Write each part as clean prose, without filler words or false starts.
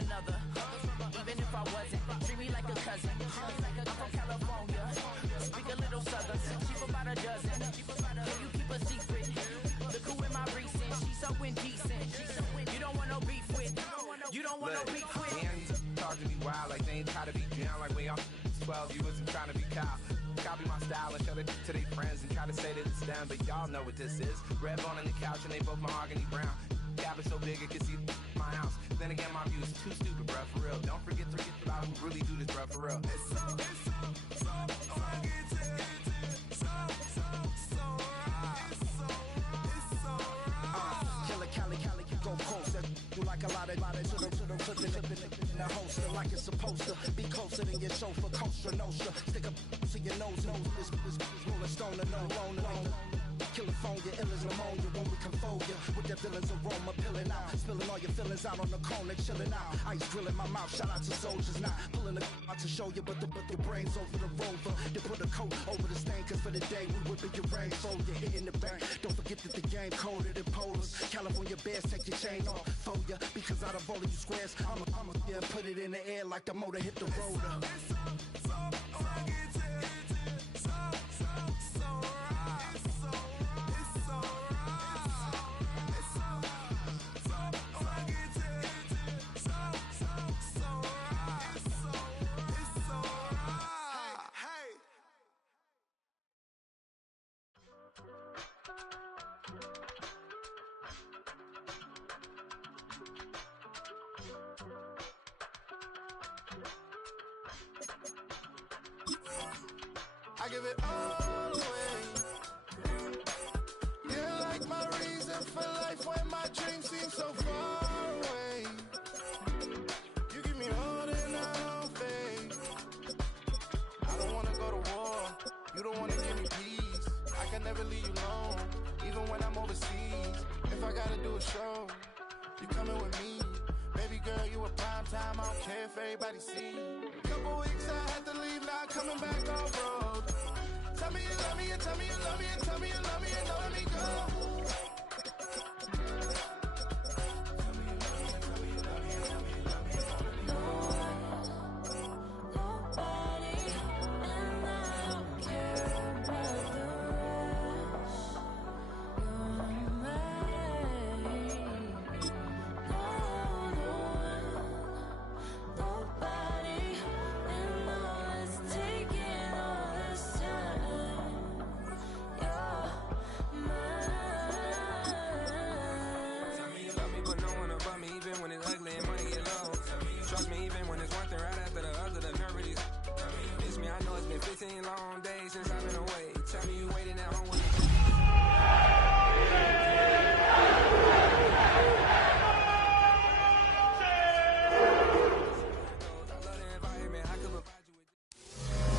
another. Even if I wasn't, treat me like a cousin. I'm from California, speak a little southern. Cheap about a dozen. Can you keep a secret? Look who in my recent. She's so indecent. You don't want no beef with. You don't want no beef with. Talk to me wild like they ain't try to be down like when y'all 12. You wasn't trying to be Kyle. Copy my style and show it to their friends and try to say that it's them, but y'all know what this is. Red bone on the couch and they both mahogany brown. Cabin so big it can see my house. Then again, my view is too stupid, bruh, for real. Don't forget to get about who really do this, bruh, for real. Go closer, you like a lot of to the holster like it's supposed to be closer than your chauffeur, Costa Nostra. Stick up to your nose, this rolling stone and no. California, ill as pneumonia when we can fold you with that villain's aroma, pilling out, spilling all your feelings out on the corner, chilling out. Ice grilling my mouth, shout out to soldiers, not pulling the out to show you, but the brains over the rover. They put a coat over the stain, cause for the day we whipping your rain, so you're hitting the bank. Don't forget that the game colder than polars. California bears, take your chain off for ya, because out of all of you squares, I'ma yeah, put it in the air like the motor hit the rotor. I give it all away. You're like my reason for life when my dreams seem so far away. You give me more than I don't face. I don't wanna go to war. You don't wanna give me peace. I can never leave you alone, even when I'm overseas. If I gotta do a show, you coming with me. Baby girl, you a prime time. I don't care if everybody see. Couple weeks I had to leave, now coming back off road. Tell me you love me, and tell me you love me, and tell me you love me, and don't let me go. Long days since I've been away. Tell me you waiting at home with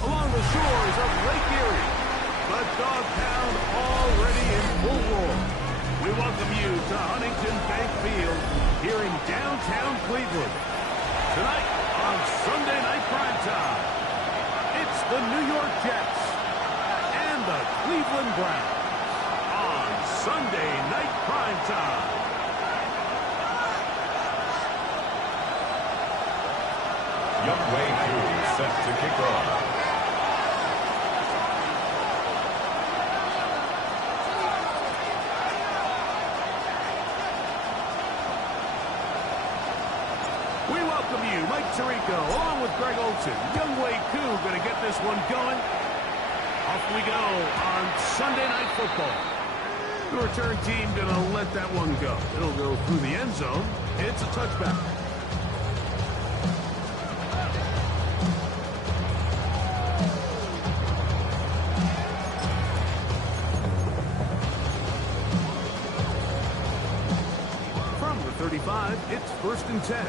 along the shores of Lake Erie, the Dog Pound already in full roar. We welcome you to Huntington Bank Field here in downtown Cleveland. Tonight on Sunday Night Primetime, it's the New York Jets and the Cleveland Browns on Sunday Night Primetime. Youngway crew set to kick off. We welcome you, Mike Tirico, along with Greg Olson. Youngway Koo going to get this one going. Off we go on Sunday Night Football. The return team going to let that one go. It'll go through the end zone. It's a touchback. From the 35, it's 1st and 10.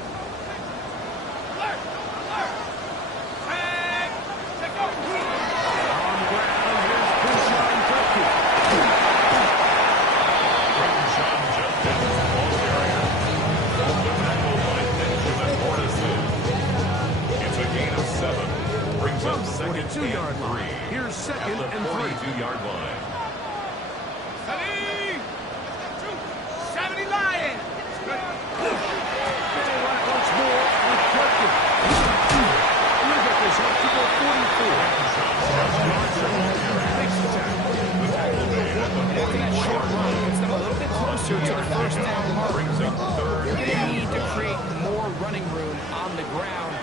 From the 42-yard line. Here's 2nd and 3. 42-yard line. 70 Lions. Once more, closer to the first down mark. They're going to need to create more running room on the ground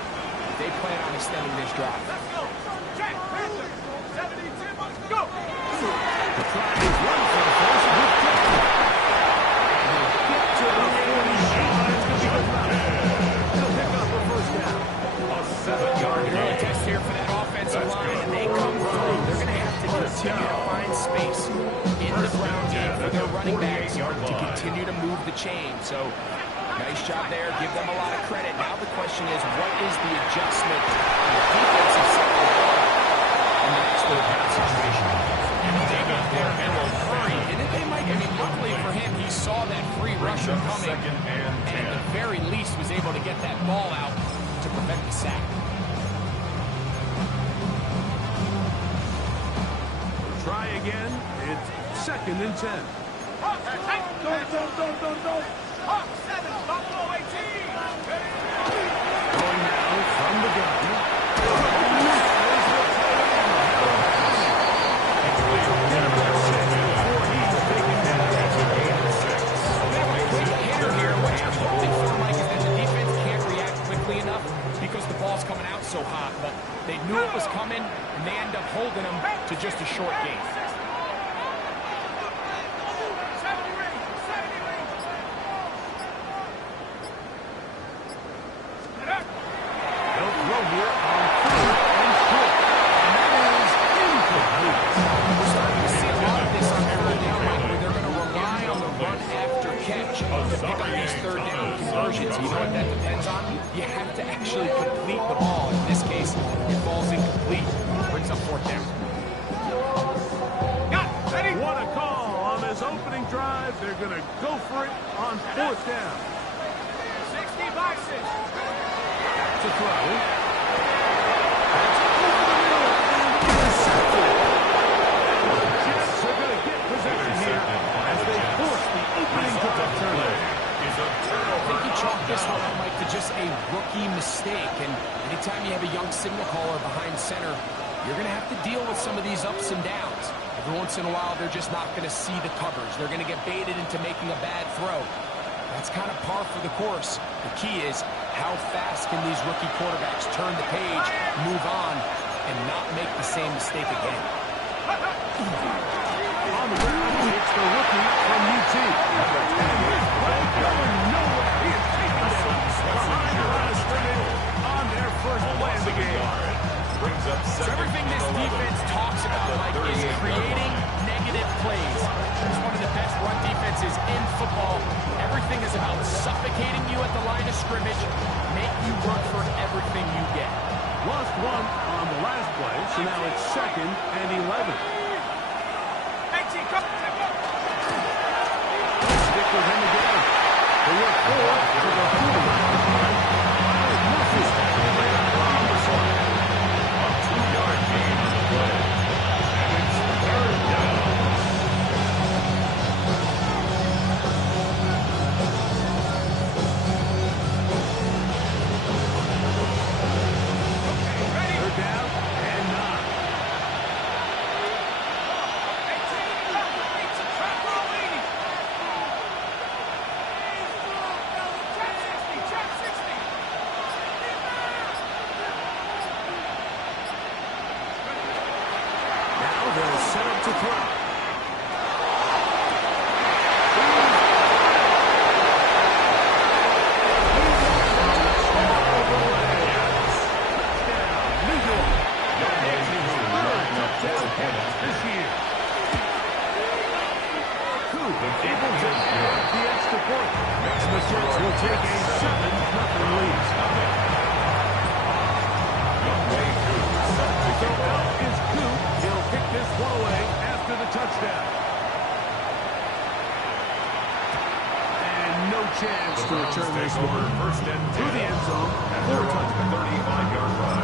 if they plan on extending this drive. The try is run for the first with Jack. And he'll get to the 40. It's going to be good enough. He'll pick up a first down. A 7-yard Early gain. test here for that offensive line, and they come through. They're going to have to continue to find space in the ground game for their running backs to continue to move the chain. So, nice job there. Give them a lot of credit. Now the question is, what is the adjustment on the defensive side of the ball in the next third down situation? And they got there and will hurry. And if they might, I mean, luckily for him, he saw that free rusher coming, and at the very least was able to get that ball out to prevent the sack. Try again. It's 2nd and 10. Going now from the gun. Because the ball's coming out so hot, but they knew it was coming, and they end up holding them to just a short gain. They'll throw here on 3rd and short. And that is incomplete. We're starting to see a lot of this on 3rd down, Mike, where they're going to rely on the run after catch to pick up these 3rd down conversions. You know what that depends on? You have to actually complete the ball. In this case, it falls incomplete. Brings up 4th down. What a call on this opening drive. They're going to go for it on 4th down. 60 boxes. To throw. That's over the middle and intercepted. The Jets are going to get possession here as they force the opening drive turnover. I think he chalked this one up, Mike, to just a rookie mistake. And anytime you have a young signal caller behind center, you're going to have to deal with some of these ups and downs. Every once in a while, they're just not going to see the coverage. They're going to get baited into making a bad throw. That's kind of par for the course. The key is, how fast can these rookie quarterbacks turn the page, move on, and not make the same mistake again? On the ground, it's the rookie from UT. Number 10 is Blake going nowhere. He is taken down behind the line of scrimmage on their first play of the game. So everything this defense talks about, Mike, is creating negative plays. It's one of the best run defenses in football. Everything is about suffocating you at the line of scrimmage, make you run for everything you get. Lost one on the last play, so now it's 2nd and 11. Stick with him again. They work 4 to the 40. A 2-yard gain on the play. And it's 3rd down. They're down and 9. Now they'll set up to throw. Will take a 7-0 lead. So out is Coop. He'll kick this one away after the touchdown. And no chance to return this one. First and 10 through the end zone for a touchdown. 35-yard run.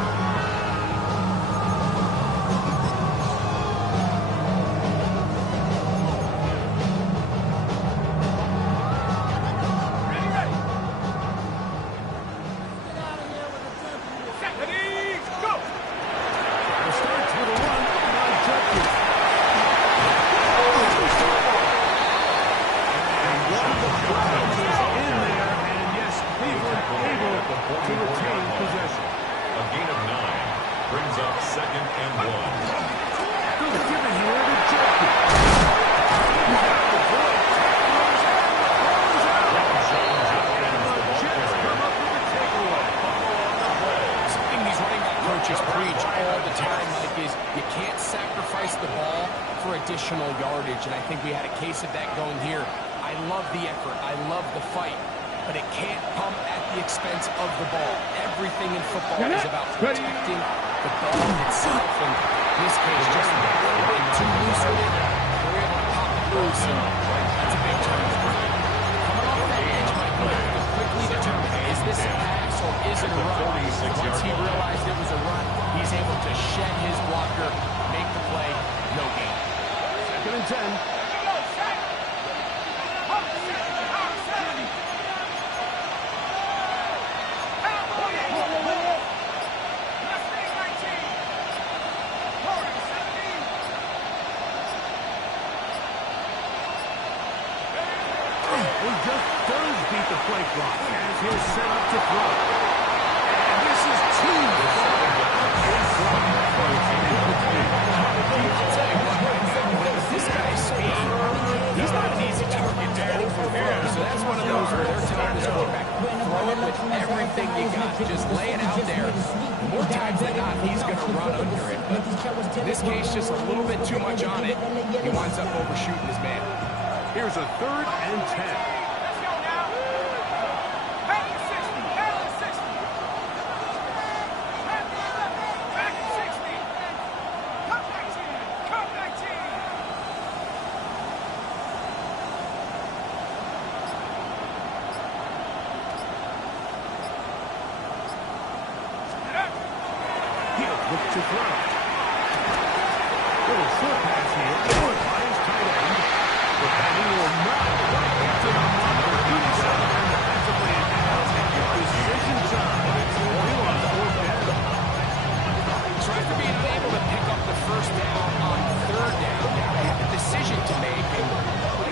2nd and 1. They'll give it here to Jacob. Something these running back coaches preach all the time, Mike, is you can't sacrifice the ball for additional yardage, and I think we had a case of that going here. I love the effort. I love the fight, but it can't come at the expense of the ball. Everything in football is about protecting the ball itself, and in this case, just a little bit too loose with it. They're able to pop it loose, and that's a big turnover. Coming off that edge, Mike, you have to quickly determine, is this a pass or is it a run? Once he realized it was a run, he's able to shed his blocker, make the play, no gain. 2nd and 10. He just does beat the play clock as he'll set up to throw. And this is too far. This guy's speed, he's not an easy target to overthrow. So that's one of those where they're telling his quarterback, throw it with everything you got. Just lay it out there. More times than not, he's going to run under it. But in this case, just a little bit too much on it. He winds up overshooting his man. Here's a 3rd and 10. Look to throw. Little short pass here. Finds tight end. The penny will not quite get to the marker. He's out and defensively and down. Decision time. Only on 4th down. Tries to be unable to pick up the first down on 3rd down. Now they have a decision to make, and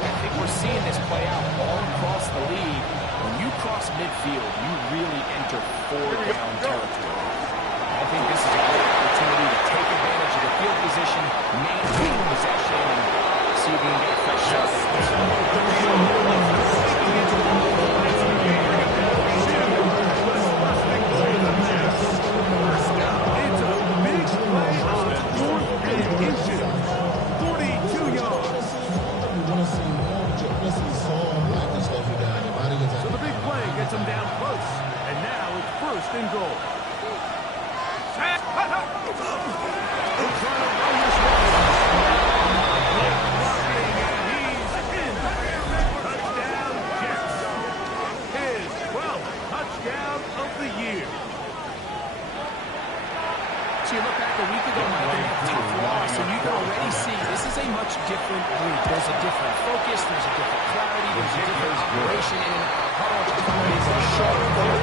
I think we're seeing this play out all across the league. When you cross midfield, you really enter 4th down territory. I think this is a great opportunity to take advantage of the field position, maintain possession, and see if we can get a fresh shot. It's a big play on 4th and inches. 42 yards. So the big play gets him down close. And now it's 1st and goal. You look back a week ago, Mike, they had a tough loss, and you can already see this is a much different group. There's a different focus, there's a different clarity, there's a different operation in huddle. It's a short goal.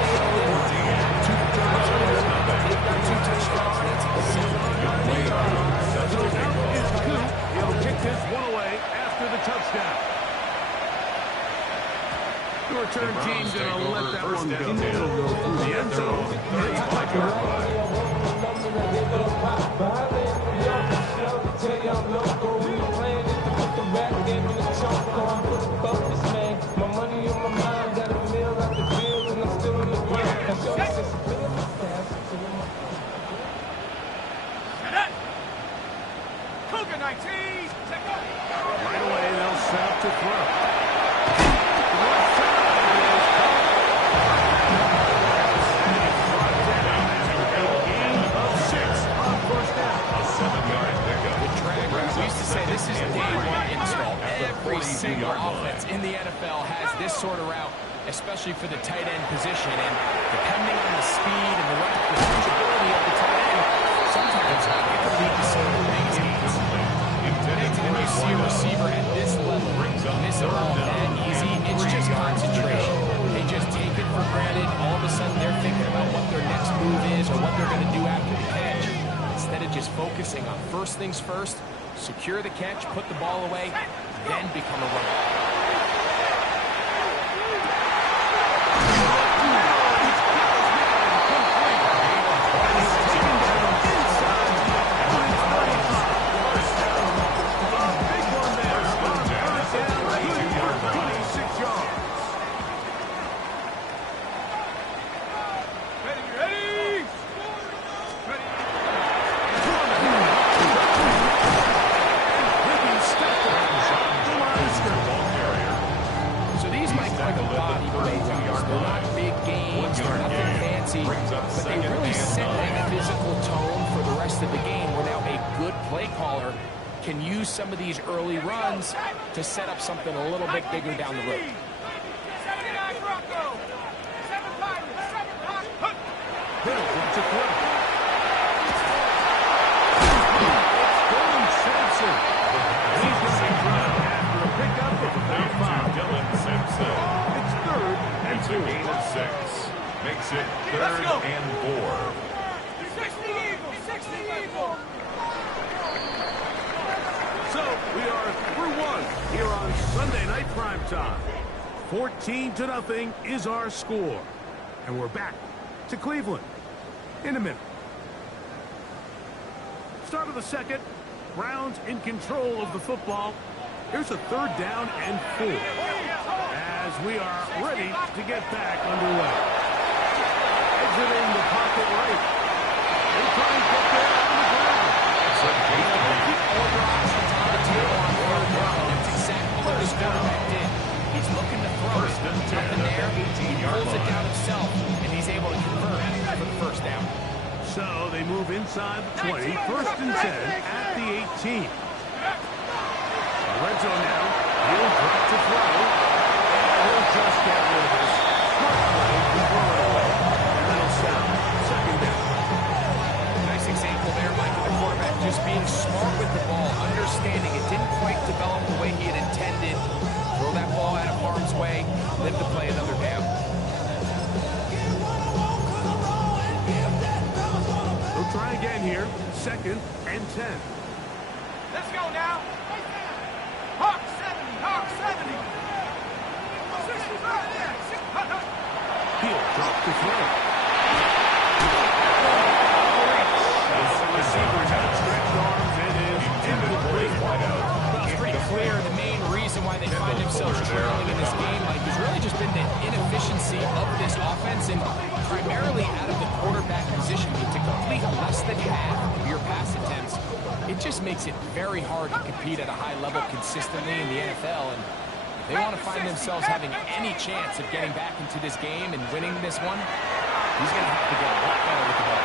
They've got 2 touchdowns. That's He'll kick this one away after the touchdown. The return team going to let that one go. The end zone. It's like a right away, they'll set up to throw. This is day one install. Every single offense in the NFL has this sort of route, especially for the tight end position. And depending on the speed and the rapid responsibility of the tight end, sometimes it can lead to some amazing gains. Anytime you see a receiver at this level miss a ball that easy, it's just concentration. They just take it for granted. All of a sudden, they're thinking about what their next move is or what they're going to do after the catch, instead of just focusing on first things first. Secure the catch, put the ball away, then become a runner. like a body weight. They're not big games, they're nothing fancy, but they really set that physical tone for the rest of the game where now a good play caller can use some of these early runs to set up something a little bit bigger down the road. It's a gain of 6. Makes it 3rd and 4. 60 Eagles! So, we are through one here on Sunday Night Primetime. 14-0 is our score. And we're back to Cleveland in a minute. Start of the second. Browns in control of the football. Here's a 3rd down and 4. As we are ready to get back underway. Exiting the pocket right. They try and get there on the ground. Keep all your options on the table on 3rd down. That's exactly what this quarterback did. He's looking to throw it. Nothing there. He pulls it down himself, and he's able to convert for the 1st down. So they move inside the 20. 1st and 10 at the 18. Red zone now. He'll drop to throw. And he'll just get rid of this. Smart play to throw it away. And that'll sound 2nd down. Nice example there, Mike, of the quarterback just being smart with the ball, understanding it didn't quite develop the way he had intended. Throw that ball out of harm's way, live to play another down. They'll try again here. 2nd and 10. Let's go now. Hawk 70, Hawk 70. 65 there. He'll drop to throw. The receiver has stretched arms and is incomplete. Well, it's pretty clear the main reason why they find themselves trailing in this game, Mike, has really just been the inefficiency of this offense and primarily out of the quarterback position. To complete less than half of your pass attempts, it just makes it very hard to compete at a high level consistently in the NFL. And if they want to find themselves having any chance of getting back into this game and winning this one, he's going to have to get a lot better with the ball.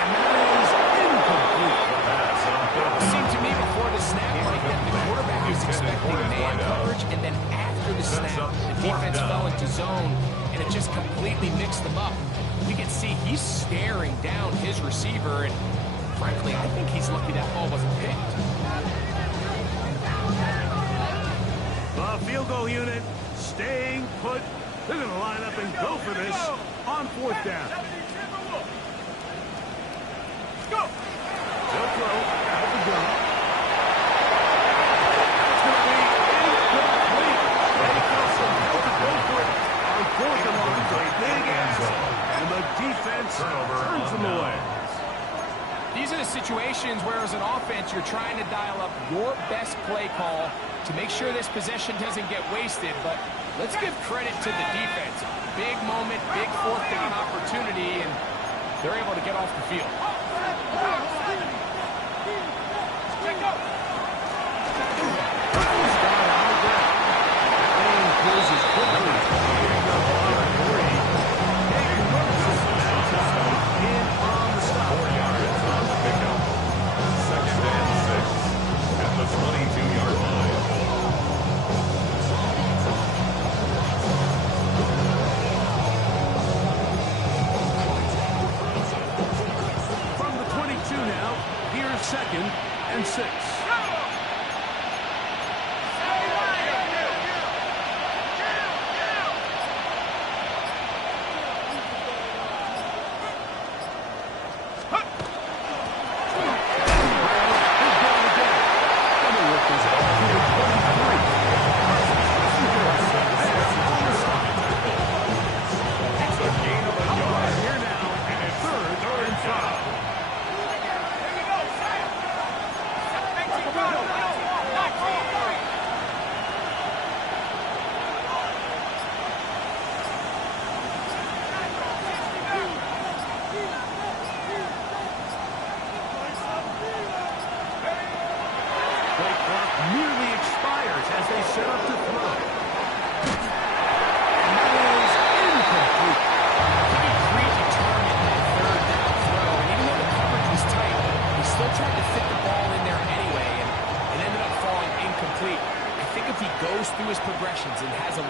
And that is incomplete. It seemed to me before the snap like that the quarterback was expecting man coverage, and then after the snap, the defense fell into zone, and it just completely mixed them up. You can see he's staring down his receiver, and frankly, I think he's lucky that ball wasn't picked. The field goal unit staying put. They're going to line up and go for this on 4th down. They'll throw out of the gun. That's going to be incomplete. They go for it on 4th and 1. Big answer. And the defense turns them away. These are the situations where as an offense you're trying to dial up your best play call to make sure this possession doesn't get wasted, but let's give credit to the defense. Big moment, big 4th down opportunity, and they're able to get off the field. Closes quickly. In on the stop. 4 yards on the pickup. 2nd and 6 at the 22-yard line. From the 22 now, here's 2nd and 6.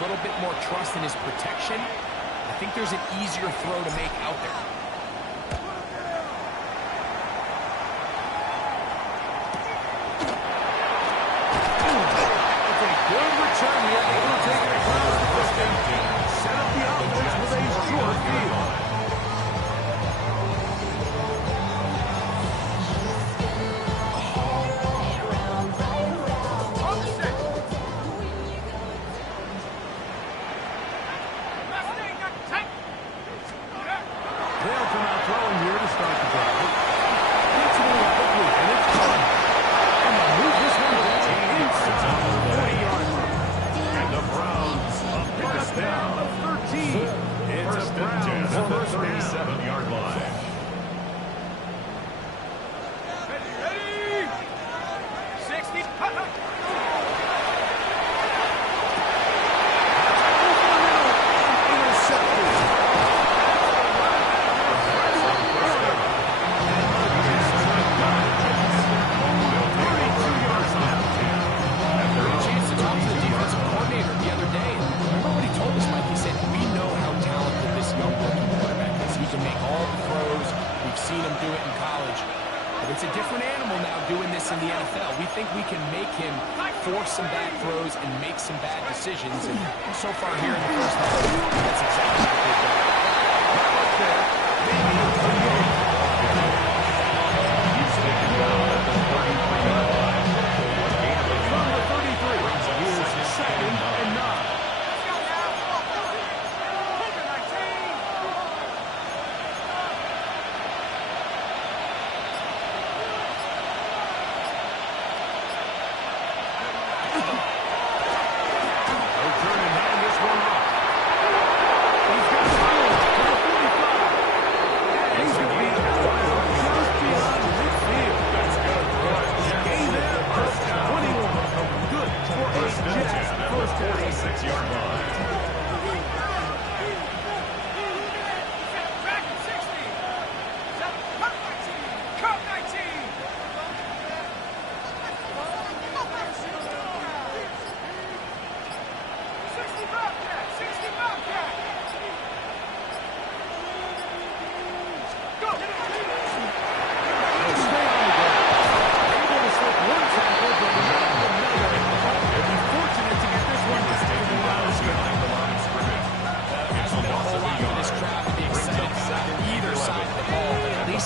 little bit more trust in his protection, I think there's an easier throw to make out there. It's a good return here. Able to take it across the distance. Set up the offense with a short field. They'll come out throwing here to start the drive. Gets it in quickly, and it's done. And they'll move this one to the inside the 40-yard line. And the Browns up first down. 13. It's First a and 10 Browns at the first down. 37-yard line. Ready? 60. Seen him do it in college. But it's a different animal now doing this in the NFL. We think we can make him force some bad throws and make some bad decisions. And so far here in the first half, that's exactly what they've done. He's taken down at the 33-yard line. From the 33, here's second and 9.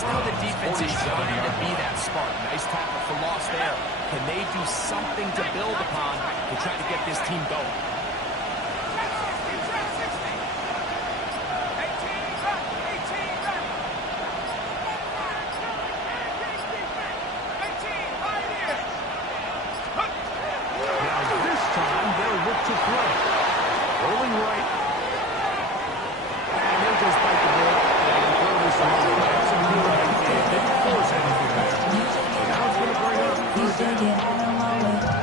Now the defense is trying to be that spark. Nice tackle for loss there. Can they do something to build upon to try to get this team going? Now this time they'll look to throw. Rolling right. And he'll just bite the ball and throw this one. Didn't force anything there. Now it's going to bring up third down.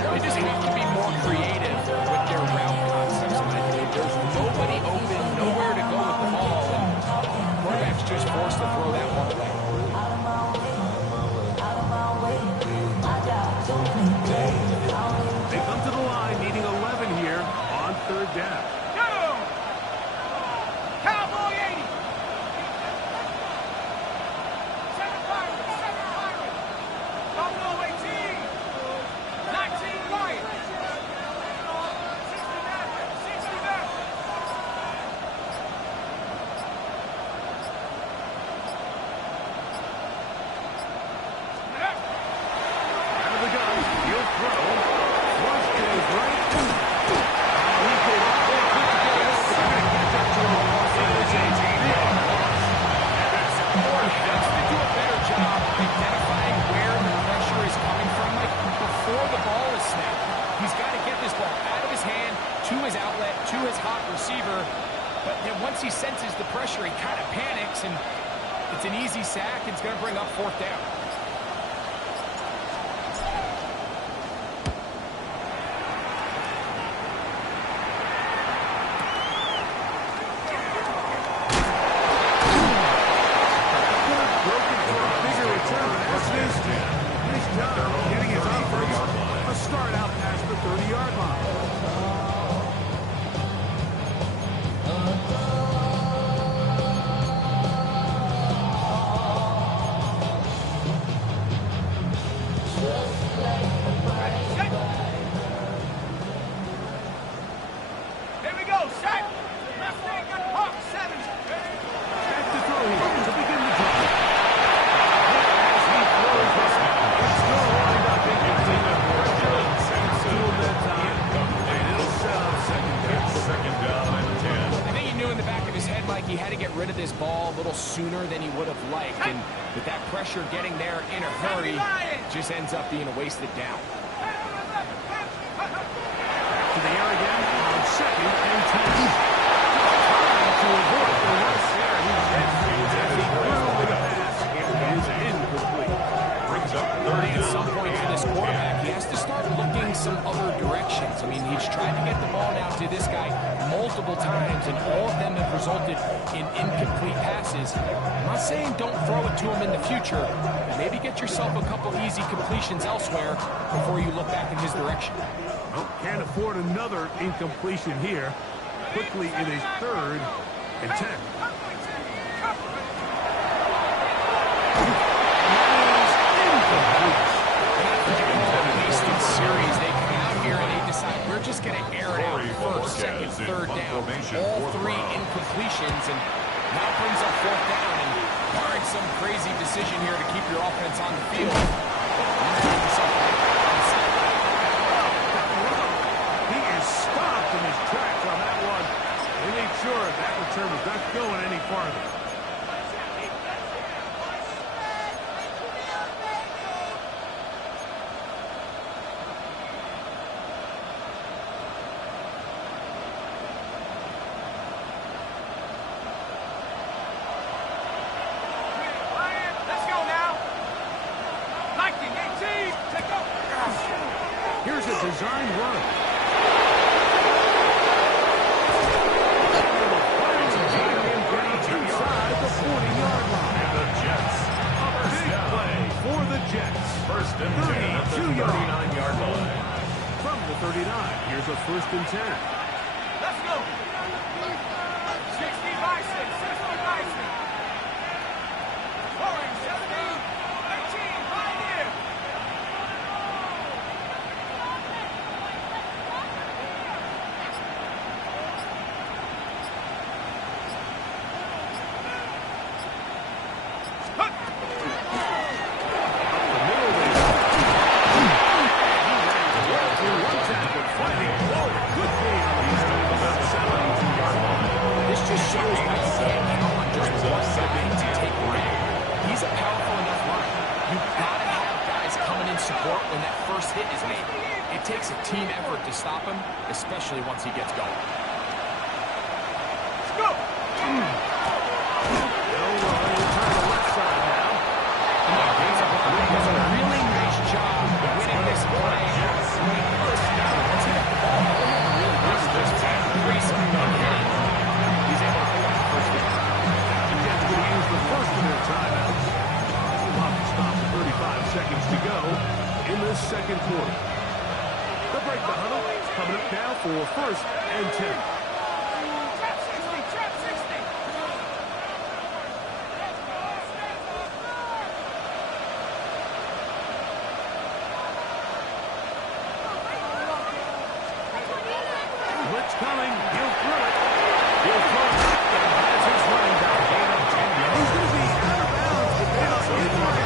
They just have to be more creative with their route concepts. And I think there's nobody open, nowhere to go with the ball, and quarterbacks just forced to throw that one away. They come to the line needing 11 here on third down. Cowboy 80. 7 Pirates, 7 Pirates. Buffalo 18. 19 Lions. 60 Mavericks, 60 Mavericks. Out of the gun, he'll throw. Flush goes right. He came up there quick to get it. They're going to catch up to him. It is a big loss. Has to do a better job identifying where the pressure is coming from, like before the ball is snapped. He's got to get this ball out of his hand to his outlet, to his hot receiver. But then once he senses the pressure, he kind of panics, and it's an easy sack. It's going to bring up fourth down. Getting his offense a start out past the 30-yard line. Set. Left leg got pop. 7. Back to throw here to begin the drive. As he throws this, it's still lined up incomplete. Pressure to him that time. And it'll set up second down and 10. I think he knew in the back of his head, Mike, he had to get rid of this ball a little sooner than he would have liked. And with that pressure getting there in a hurry, just ends up being a wasted down. To the air again on second and 10. Trying to avoid the rush there. He threw with a pass. It is incomplete. Brings up 30. At some point for this quarterback, he has to start looking some other directions. I mean, he's tried to get the ball now to this guy multiple times, and all of them have resulted in incomplete passes. I'm not saying don't throw it to him in the future, but maybe get yourself a couple easy completions elsewhere before you look back in his direction. Well, can't afford another incompletion here. Quickly it is 3rd and 10. Wasted series. They come out here and they decide we're just going to air it out first, second, third down. All 3 incompletions, and now brings up 4th down. And barring some crazy decision here to keep your offense on the field, He is stopped in his tracks on that one. They made sure that return was not going any farther. Let's go now. 19, 18. Take off. Here's a designed run. Inside the 40-yard line. And the Jets. Big play for the Jets. First and 10 at the 39-yard line. From the 39, here's a 1st and 10. Let's go. 60 by 6. 60 by 6. Scoring 17. 18. Pioneer. this just shows that you can't count on just one guy to take away. He's a powerful enough line. You've got to have guys coming in support when that first hit is made. It takes a team effort to stop him, especially once he gets going. Let's go. Does a really nice job winning this play. First down, once he got the ball, he's able to pick up the first down. The Jets will use the first of their timeouts. Clock stop, 35 seconds to go in the second quarter. They'll break the huddle. Coming up now for 1st and 10. Trap 60. Trap 60. Blitz coming. He'll throw it. He'll throw it. And has his running back. Gain of 10 yards. He's going to be out of bounds, but they are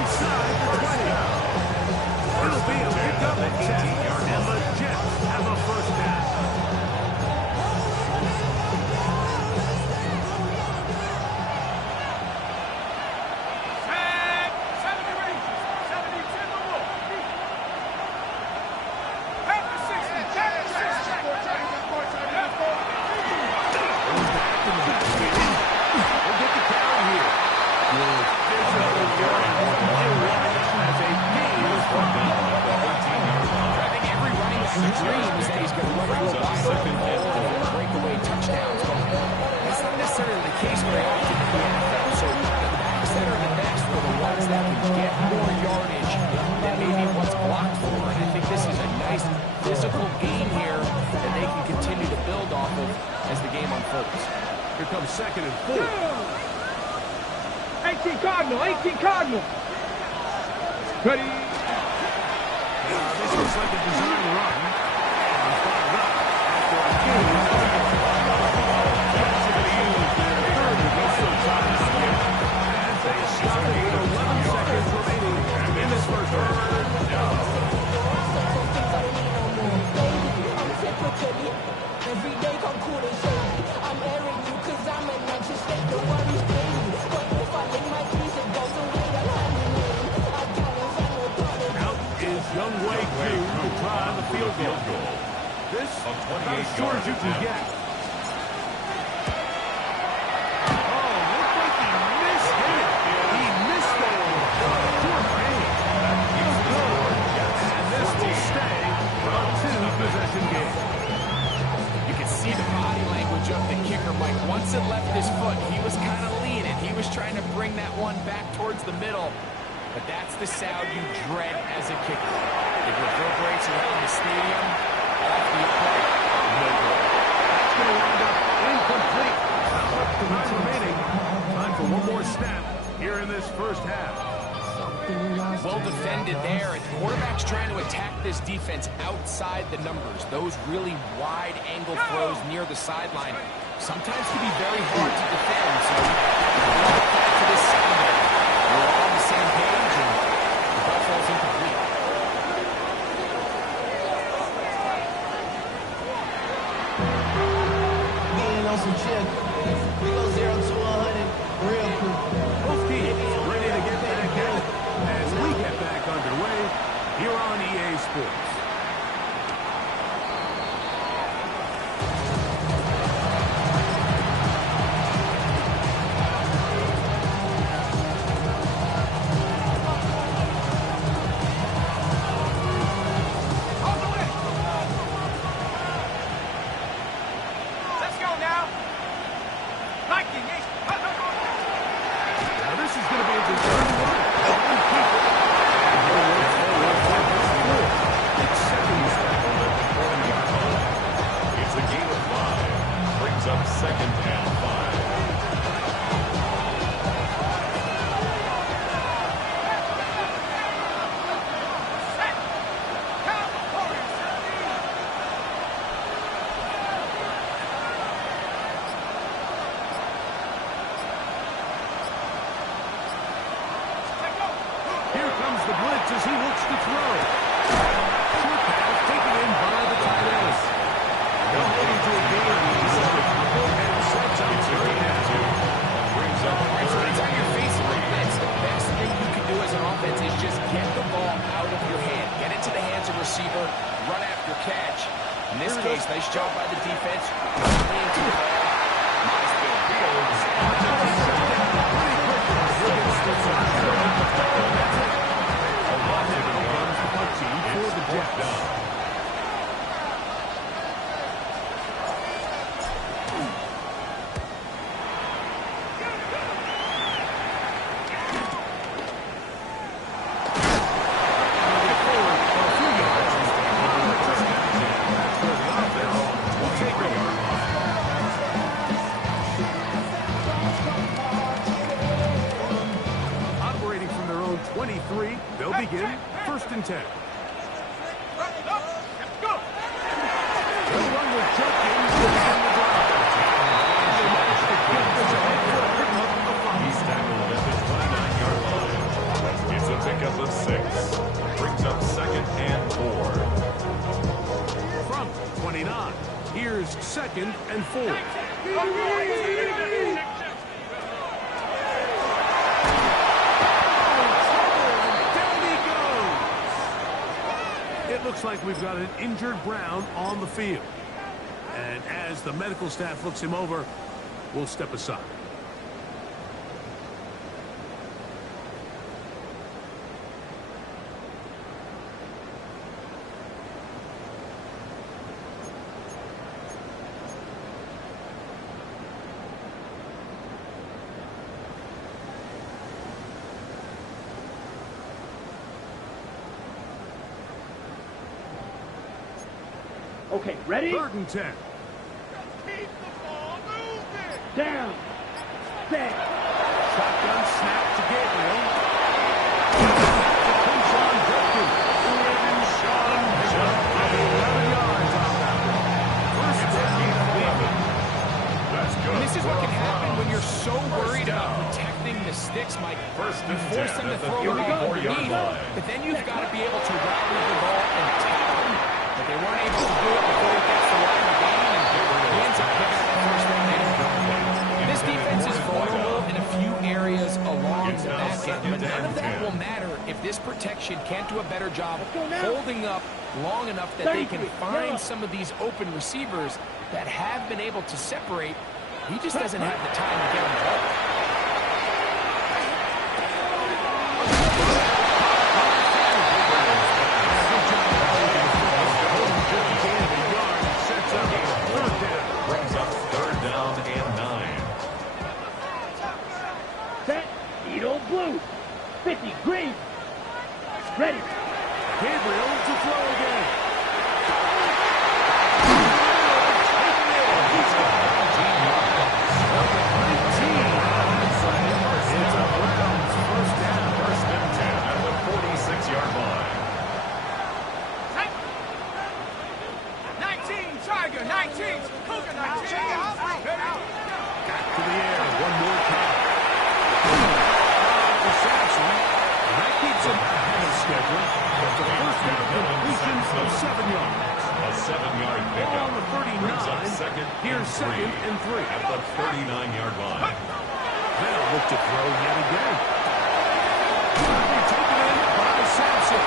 inside the 20. It'll be a pickup at 10. And the Jets have a first down. Set. 70 ranges. 70 to the wall. Head to 60. Head to 60. Left ball. We'll get the count here. Good physical yardage as a gain from the 18-yard line. I think every running back's dream is that he's going to run real wide open and breakaway touchdowns, but that's not necessarily the case very often in the NFL. So the backs that are the best are the ones that can get more yardage than maybe what's blocked for. And I think this is a nice physical game here that they can continue to build off of as the game unfolds. Here comes 2nd and 4. 18 Cardinal. 18 Cardinal. Ready. This looks like a design run. Fired up after a gain of as short as you can get. Oh, looked like he missed it. He missed that one. Short range. He's good. And this will stay a two-possession game. You can see the body language of the kicker, Mike. Once it left his foot, he was kind of leaning. He was trying to bring that one back towards the middle. But that's the sound you dread as a kicker. It reverberates around the stadium, off the upright, no good. That's going to wind up incomplete. Time remaining. Time for one more snap here in this first half. Well defended there. And the quarterback's trying to attack this defense outside the numbers. Those really wide angle throws near the sideline sometimes can be very hard to defend. So back to this secondary. We're all on the same page, and the ball falls incomplete. Getting on some chip. We go 0 to 100 real quick. Both teams ready to get back at it as we get back underway here on EA Sports. As he looks to throw. Short pass taken in by the tight end. No heading to a game. And sets up third down. Brings up. So anytime you're facing a blitz, the best thing you can do as an offense is just get the ball out of your hand. Get into the hands of receiver. Run after catch. In this case, nice job by the defense. Running into the ball. Nice game. Fields. For the Jets. Operating from their own 23, they'll begin 1st and 10. Pickup of 6. Brings up 2nd and 4. From 29, here's 2nd and 4. Down he goes. It looks like we've got an injured Brown on the field. And as the medical staff looks him over, we'll step aside. Okay, ready? 3rd and 10. Keep the ball moving. Down. Set. Shotgun snap to Gabriel. And this is what can happen when you're so worried about protecting the sticks, Mike. First You force them to throw the ball underneath, but then you've got to be able to rally the ball and tackle. But they weren't able to do it before he gets the line of the game, and he ends up picking up the first down there. This defense is vulnerable in a few areas along the back end, but none of that will matter if this protection can't do a better job holding up long enough that they can find some of these open receivers that have been able to separate, he just doesn't have the time to get them all. Brings up 3rd down and 9. Set. Edo blue. 50 green. Ready. Gabriel to throw again. He's got 19 yards. It's a Browns first down. First and 10 at the 46-yard line. 19, Tiger, 19, Cougar, 19. Back to the air. One more count. To Sampson. That keeps him ahead of schedule. It's a first down completion of 7 yards. A 7-yard pickup. On the 39. Brings up second Here's second and 3. at the 39-yard line. They'll look to throw yet again. They take it in by Sampson.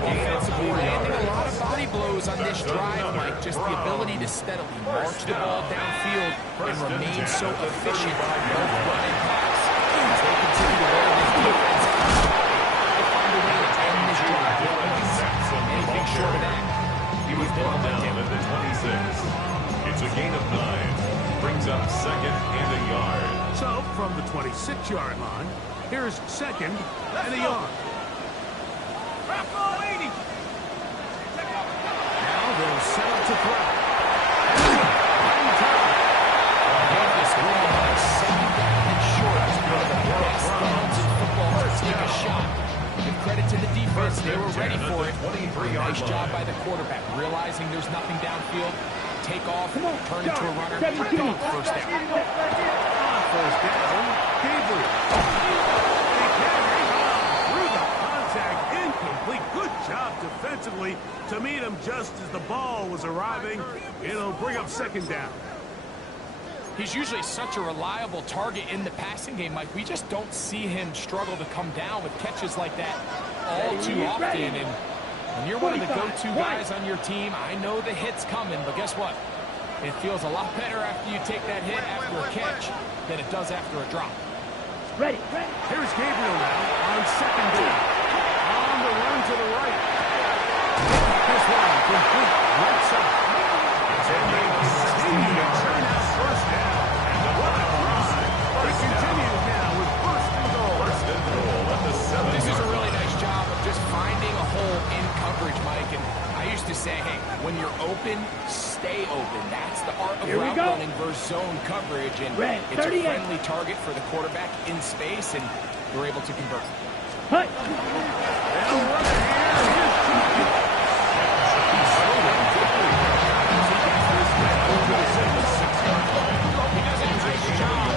Offensively landing a lot of body blows on this drive, Mike. Just the ability to steadily march the ball downfield and remain so efficient on both run and pass. As they continue to wear this defense, they'll find a way to end this drive. Anything short of that, He was brought down at the 26. It's a gain of 9. Brings up second and a yard. So, from the 26-yard line, here's second and a yard. Now they'll set up to throw. this one on second down and short is one of the best downs in football to take a shot. Give credit to the defense. They were ready for it. Nice job by the quarterback. Realizing there's nothing downfield, take off, turn into a runner, first down. First down, Gabriel. They carry on through the contact, incomplete. Good job defensively to meet him just as the ball was arriving. It'll bring up second down. He's usually such a reliable target in the passing game, Mike. We just don't see him struggle to come down with catches like that all too often. And when you're one of the go-to guys on your team, I know the hit's coming, but guess what? It feels a lot better after you take that hit after a catch than it does after a drop. Ready. Here's Gabriel now on second down. On the run to the right. This one complete right side. Continue to turn out first down. And what a ride. They continue now with first and goal. First and goal at the 7. This is a really nice job of just finding a hole in coverage, Mike. And I used to say, hey, when you're open, stay open. That's the art of route running versus zone coverage. And it's a friendly target for the quarterback in space, and we're able to convert. Hey. He does a nice job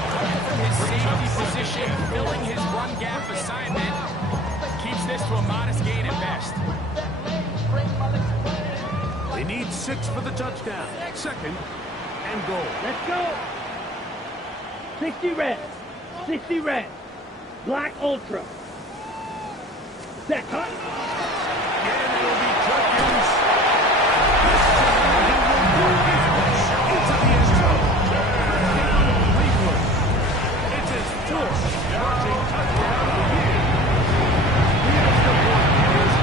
from his safety position, filling his run gap assignment. Keeps this to a modest gain at best. They need 6 for the touchdown. Second and goal. Let's go. 60 red. 60 red. Black Ultra. Set. Cut. And it'll be Perkins. This time he will work his way into the end zone. Down Cleveland. It's his 4th rushing touchdown of the year. Here's the point. Here's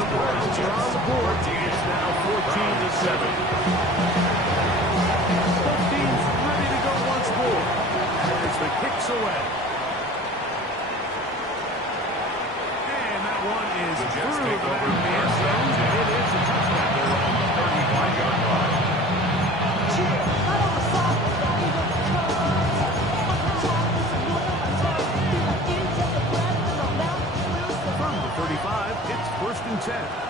the Browns are on the board. It's now 14-7. Both teams ready to go once more. As the kicks away. And that one is through the end zone. It is a touchdown. They're on the 35-yard line. From the 35, it's first and 10.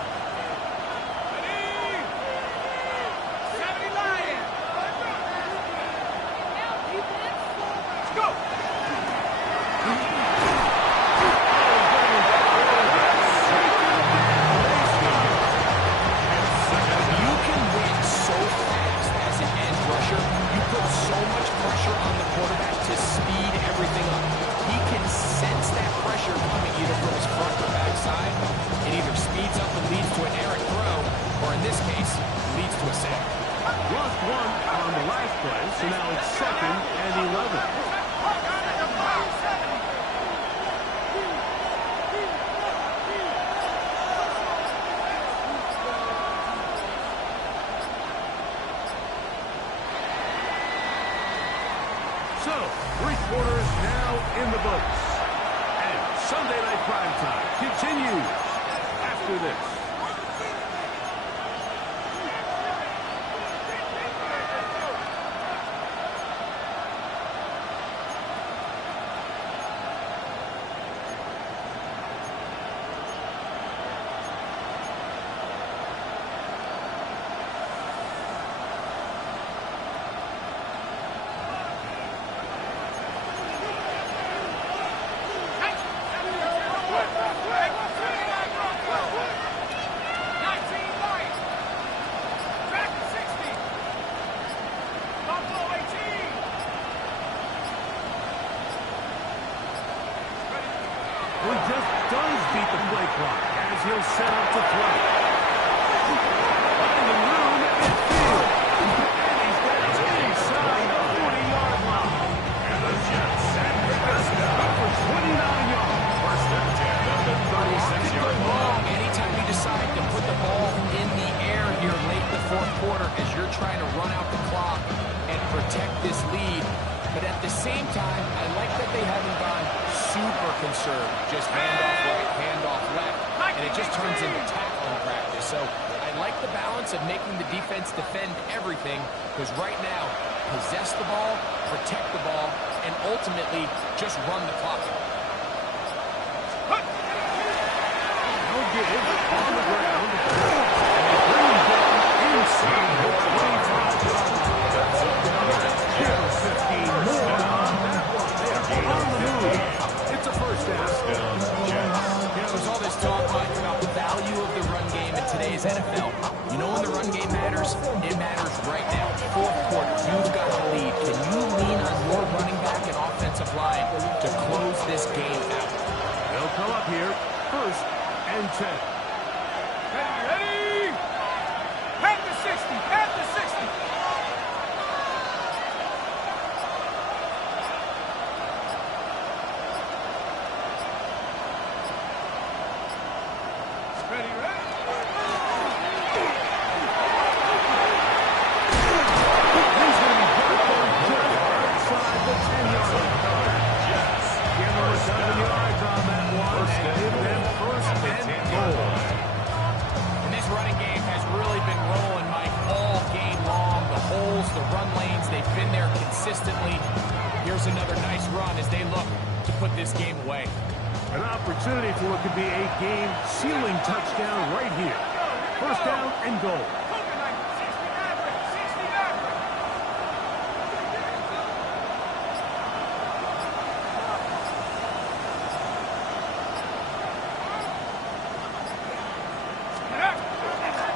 this case, leads to a sack. Lost one on the last play, so now it's 2nd and 11. So, 3 quarters now in the books. And Sunday Night Primetime continues after this. He just does beat the play clock as he'll set up to throw. Finding room at midfield. And he's got it inside the 40-yard line. And the Jets set this up for 29 yards. First and 10 at the 36-yard line. Anytime you decide to put the ball in the air here late in the fourth quarter as you're trying to run out the clock and protect this lead. But at the same time, I like that they haven't gone super conserved. Just handoff right, handoff left. And it just turns into tackling practice. So I like the balance of making the defense defend everything. Because right now, possess the ball, protect the ball, and ultimately just run the clock out. No give on the ground. And they bring him down inside the 25-yard line. Jets 15 more on that one. They are on the move. It's a first down. There's all this talk, Mike, about the value of the run game in today's NFL. You know when the run game matters? It matters right now. Fourth quarter, you've got a lead. Can you lean on your running back and offensive line to close this game out? They'll come up here, 1st and 10. Ready? At the 60, at the 60. Ready? He's going to be brought down just outside the 10-yard line. Jets give them 7 yards on that one and give them 1st and goal. And this running game has really been rolling, Mike, all game long. The holes, the run lanes, they've been there consistently. Here's another nice run as they look to put this game away. An opportunity for what could be a game-sealing touchdown right here. 1st down and goal.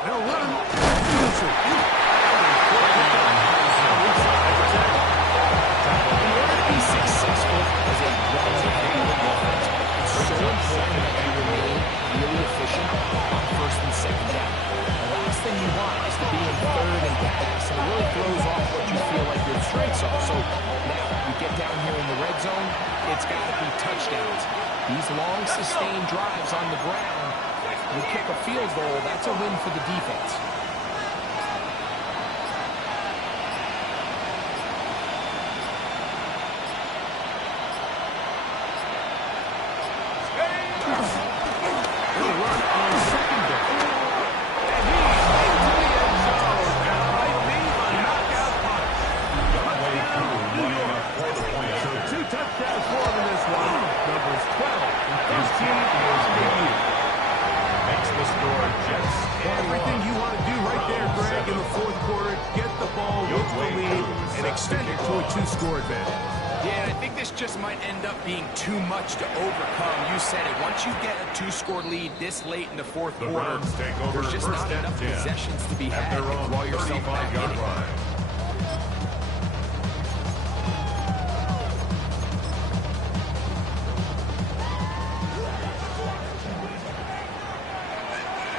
They'll run. In order to be successful as a run-heavy offense, it's so important that you remain really efficient on 1st and 2nd down. The last thing you want is to be in 3rd and pass, and it really throws off what you feel like your strengths are. So now you get down here in the red zone, it's got to be touchdowns. These long, sustained drives on the ground, you kick a field goal, that's a win for the defense. They'll run on 2nd down. And he's into the end zone. That might be a knockout punt. Touchdown, New York. So 2 touchdowns for him in this one. Numbers 12 and 13 is the year. Makes the score Jets. Everything you want to do right there, Greg, in the 4th quarter, get the ball with the lead and extend it to a 2-score advantage. Yeah, I think this just might end up being too much to overcome. You said it. Once you get a 2-score lead this late in the 4th The quarter, Browns take over there's just 1st not and enough 10 possessions to be at had their to own draw yourself back in 35-yard it. line.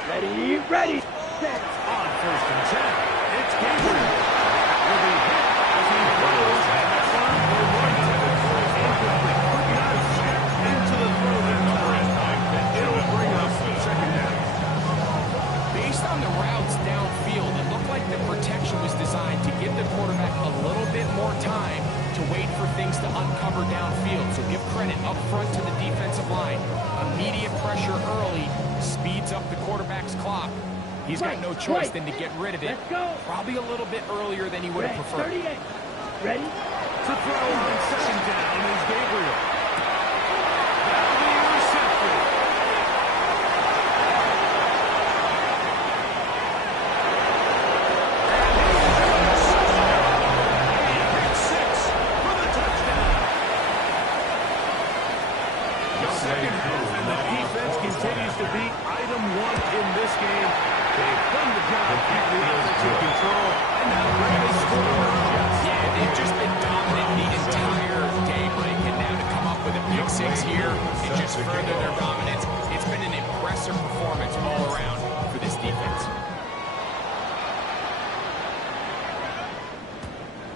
Ready, ready, set. On first and 10. It's Gabriel. Will be hit as he throws at the front for one. Incomplete. Could not step into the throw that time. It'll bring up second down. Based on the routes downfield, it looked like the protection was designed to give the quarterback a little bit more time to wait for things to uncover downfield. So give credit up front to the defensive line. Immediate pressure early speeds up the quarterback's clock. He's got no choice than to get rid of it. Let's go. Probably a little bit earlier than he would have preferred. 38. Ready? To throw on second down is Gabriel. That'll be intercepted. Continues to be item one in this game. They've done the job of keeping the offensive control, and now ready to score. Yeah, they've just been dominant the entire day, Mike, and now to come up with a big six here and just further their dominance, it's been an impressive performance all around for this defense.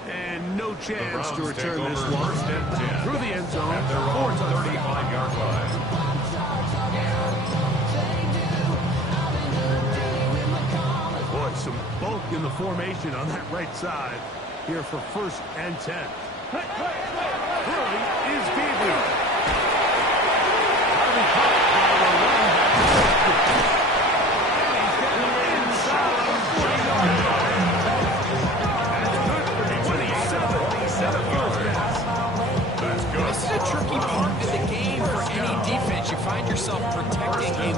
And no chance to return this one through the end zone at their own 35-yard line. Some bulk in the formation on that right side here for first and 10. Throwing is Gabriel. Harvey caught by the running back. And he's getting inside on 40 yards. That's good for 27 yards. That's good. This is a tricky part of the game for any defense. You find yourself protecting a late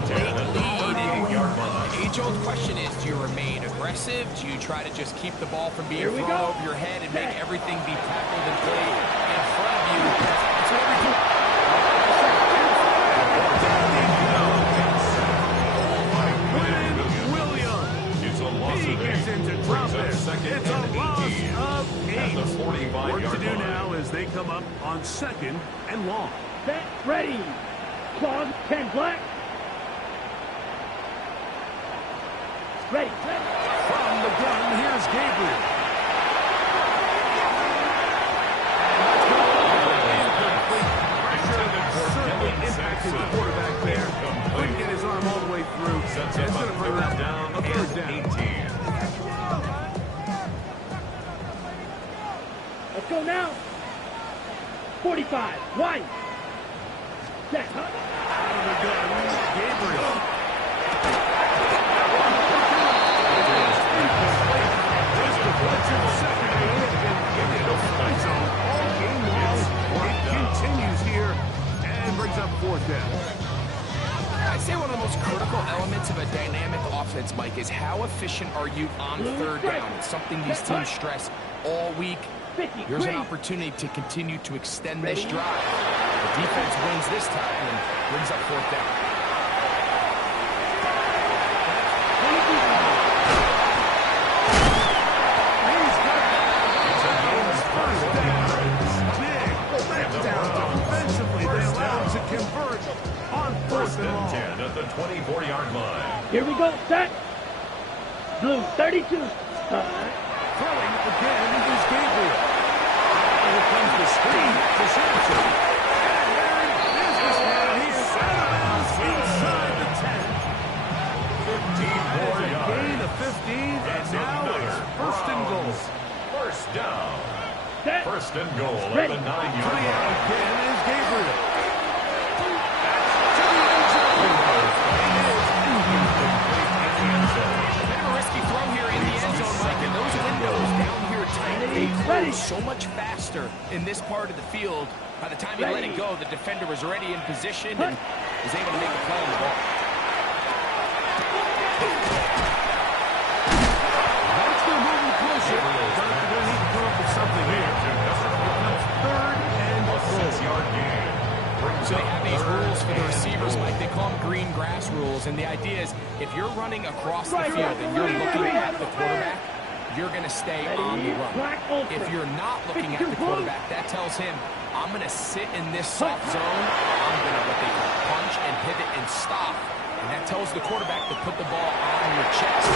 lead. The age-old question is, do you remain aggressive? Do you try to just keep the ball from being thrown over your head and make everything be tackled and played in front of you? That's what we do. He gets into trouble. It's a loss of 8. Work to do now as they come up on second and long. Set, ready. Clog, 10 black. Ready. From the gun, here's Gabriel. Pressure that certainly impacted the quarterback there. Couldn't get his arm all the way through. It's going to bring up a third down. 18. Let's go now. 45. Wide. Set. Out of the gun, Gabriel. Continues here and brings up fourth down. I'd say one of the most critical elements of a dynamic offense, Mike, is how efficient are you on third down? It's something these teams stress all week. Here's an opportunity to continue to extend this drive. The defense wins this time and brings up fourth down. Convert on fourth and 10 at the 24-yard line. Here we go. Set. Blue, 32. Throwing again is Gabriel. Here comes the screen to Samson. And there is this man. He's out of bounds inside the 10. 15 more yards. Gain of 15, and now it's first and goal. First down. Set. First and goal at Ready. the 9-yard line. Again is Gabriel. So much faster in this part of the field. By the time he let it go, the defender was already in position and was able to make a play on the ball. Once they're moving closer, they're going to need to come up with something here. It's third and goal. 6-yard gain. So they have these rules for the receivers, like they call them green grass rules. And the idea is, if you're running across the field and you're looking at the quarterback, you're going to stay on the run. If you're not looking at the quarterback, that tells him, I'm going to sit in this soft zone. I'm going to what they call punch and pivot and stop. And that tells the quarterback to put the ball on your chest.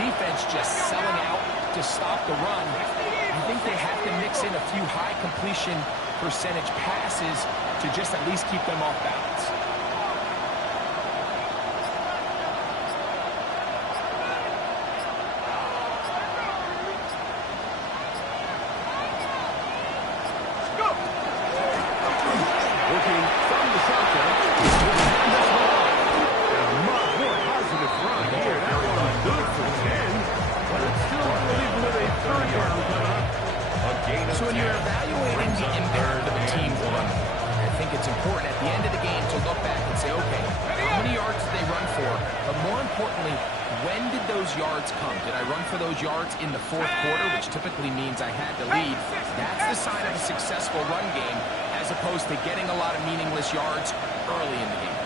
defense just selling out to stop the run. You think they have to mix in a few high completion percentage passes to just at least keep them off balance. Working from the shotgun. More positive run here. That one good for 10. But it's still unbelievable with a third down coming up. So when you're evaluating the impact of a team run, I think it's important at the end of the game to look back and say, okay, how many yards did they run for? But more importantly, when did those yards come? Did I run for those yards in the fourth quarter, which typically means I had the lead? That's the sign of a successful run game, as opposed to getting a lot of meaningless yards early in the game.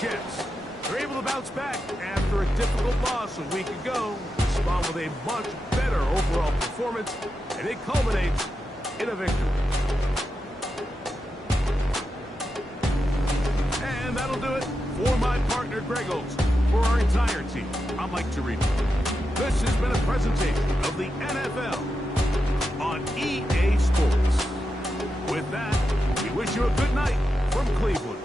Jets. They're able to bounce back after a difficult loss a week ago. Respond with a much better overall performance, and it culminates in a victory. And that'll do it for my partner Greggles. For our entire team, I'm Mike Torino. This has been a presentation of the NFL on EA Sports. With that, we wish you a good night from Cleveland.